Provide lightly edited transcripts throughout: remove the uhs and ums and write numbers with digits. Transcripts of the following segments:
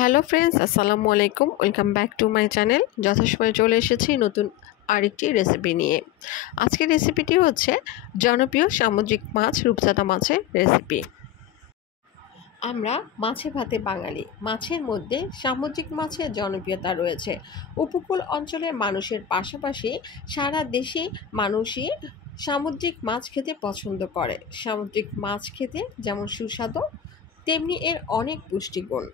Hello friends, আসসালামু আলাইকুম। Welcome back to my channel. যথাসময়ে চলে এসেছি নতুন আরেকটি রেসিপি নিয়ে। আজকের রেসিপিটি হচ্ছে জনপ্রিয় সামুদ্রিক মাছ রূপচাঁদা মাছের রেসিপি। আমরা মাছে ভাতে বাঙালি। মাছের মধ্যে সামুদ্রিক মাছের জনপ্রিয়তা রয়েছে। উপকূল অঞ্চলের মানুষের পাশাপাশি সারা দেশে মানুষই সামুদ্রিক মাছ খেতে পছন্দ করে। সামুদ্রিক মাছ খেতে যেমন সুস্বাদু, তেমনি এর অনেক পুষ্টিগুণ।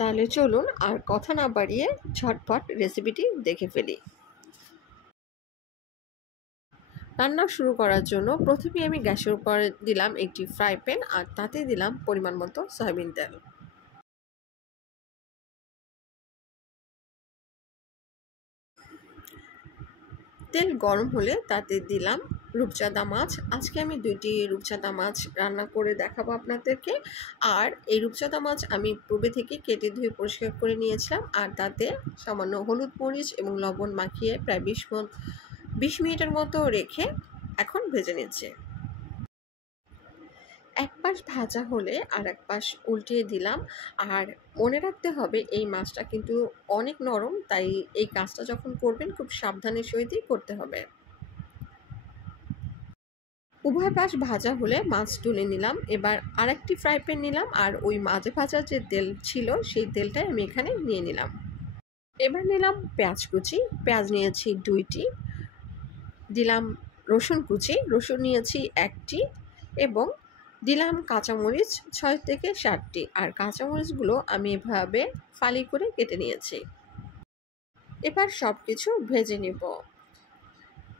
তাহলে চলুন আর কথা না বাড়িয়ে ঝটপট রেসিপিটি দেখে ফেলি। রান্না শুরু করার জন্য প্রথমে আমি গ্যাসের উপর দিলাম একটি ফ্রাই প্যান, আর তাতে দিলাম পরিমাণ মতো সয়াবিন তেল। তেল গরম হলে তাতে দিলাম রূপচাঁদা মাছ। আজকে আমি 2টি রূপচাঁদা মাছ রান্না করে দেখাবো আপনাদেরকে। আর এই রূপচাঁদা মাছ আমি পূর্বে থেকে কেটে ধুয়ে পরিষ্কার করে নিয়েছিলাম, আর তাতে সামান্য হলুদ মরিচ এবং লবণ মাখিয়ে প্রায় 20 মিনিটের মতো রেখে এখন ভেজে নিচ্ছে। এক পাশ ভাজা হলে আর এক পাশ উল্টিয়ে দিলাম। আর মনে রাখতে হবে এই মাছটা কিন্তু অনেক নরম, তাই এই কাজটা যখন করবেন খুব সাবধানের সহিতই করতে হবে। উভয় পাশ ভাজা হলে মাছ তুলে নিলাম। এবার আরেকটি ফ্রাই প্যান নিলাম, আর ওই মাঝে ভাজা যে তেল ছিল সেই তেলটাই আমি এখানে নিয়ে নিলাম। এবার নিলাম পেঁয়াজ কুচি। পেঁয়াজ নিয়েছি 2টি, দিলাম রসুন কুচি, রসুন নিয়েছি 1টি, এবং দিলাম কাঁচামরিচ 6 থেকে 7টি। আর কাঁচামরিচগুলো আমি এভাবে ফালি করে কেটে নিয়েছি। এবার সব কিছু ভেজে নেব।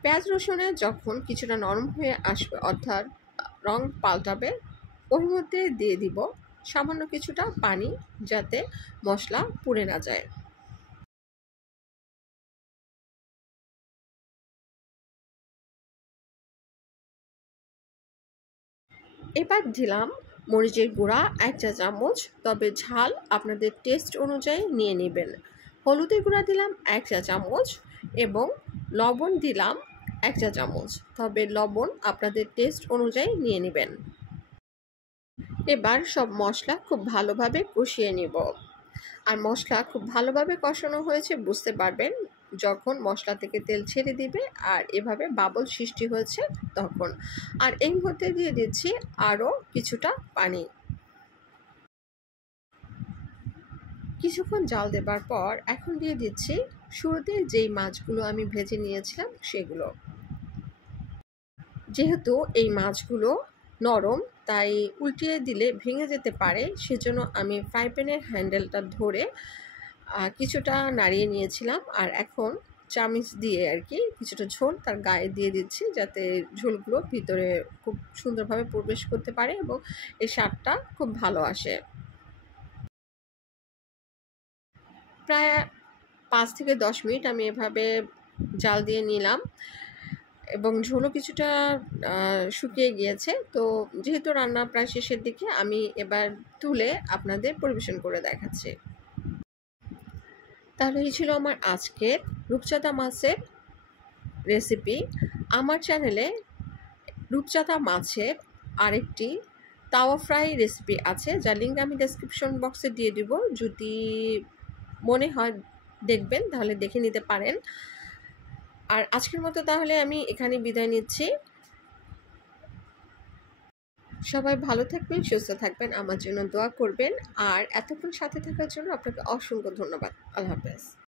পেঁয়াজ রসুনে যখন কিছুটা নরম হয়ে আসবে, অর্থাৎ রং পাল্টাবে, ওর মধ্যে দিয়ে দিব সামান্য কিছুটা পানি, যাতে মশলা পুড়ে না যায়। এবার দিলাম মরিচের গুঁড়া 1 চা চামচ, তবে ঝাল আপনাদের টেস্ট অনুযায়ী নিয়ে নেবেন। হলুদের গুঁড়া দিলাম 1 চা চামচ, এবং লবণ দিলাম 1 চা চামচ, তবে লবণ আপনাদের টেস্ট অনুযায়ী নিয়ে নেবেন। এবার সব মশলা খুব ভালোভাবে কষিয়ে নেব। আর মশলা খুব ভালোভাবে কষানো হয়েছে বুঝতে পারবেন যখন মশলা থেকে তেল ছেড়ে দিবে আর এভাবে বাবল সৃষ্টি হয়েছে তখন। আর এই মধ্যে দিয়ে দিচ্ছি আরও কিছুটা পানি। কিছুক্ষণ জাল দেবার পর এখন দিয়ে দিচ্ছি শুরুতে যেই মাছগুলো আমি ভেজে নিয়েছিলাম সেগুলো। যেহেতু এই মাছগুলো নরম, তাই উল্টিয়ে দিলে ভেঙে যেতে পারে, সেজন্য আমি ফ্রাই প্যানের হ্যান্ডেলটা ধরে কিছুটা নাড়িয়ে নিয়েছিলাম। আর এখন চামচ দিয়ে আর কি কিছুটা ঝোল তার গায়ে দিয়ে দিচ্ছি, যাতে ঝোলগুলো ভিতরে খুব সুন্দরভাবে প্রবেশ করতে পারে এবং এর স্বাদটা খুব ভালো আসে। প্রায় 5 থেকে 10 মিনিট আমি এভাবে জাল দিয়ে নিলাম, এবং ঝোলও কিছুটা শুকিয়ে গিয়েছে। তো যেহেতু রান্না প্রায় শেষের দিকে, আমি এবার তুলে আপনাদের পরিবেশন করে দেখাচ্ছি। তাহলে এই ছিল আমার আজকের রূপচাঁদা মাছের রেসিপি। আমার চ্যানেলে রূপচাঁদা মাছের আরেকটি তাওয়া ফ্রাই রেসিপি আছে, যার লিঙ্ক আমি ডেসক্রিপশন বক্সে দিয়ে দিব। যদি মনে হয় দেখবেন তাহলে দেখে নিতে পারেন। আর আজকের মতো তাহলে আমি এখানে বিদায় নিচ্ছি। সবাই ভালো থাকবেন, সুস্থ থাকবেন, আমার জন্য দোয়া করবেন। আর এতক্ষণ সাথে থাকার জন্য আপনাকে অসংখ্য ধন্যবাদ। আল্লাহ হাফেজ।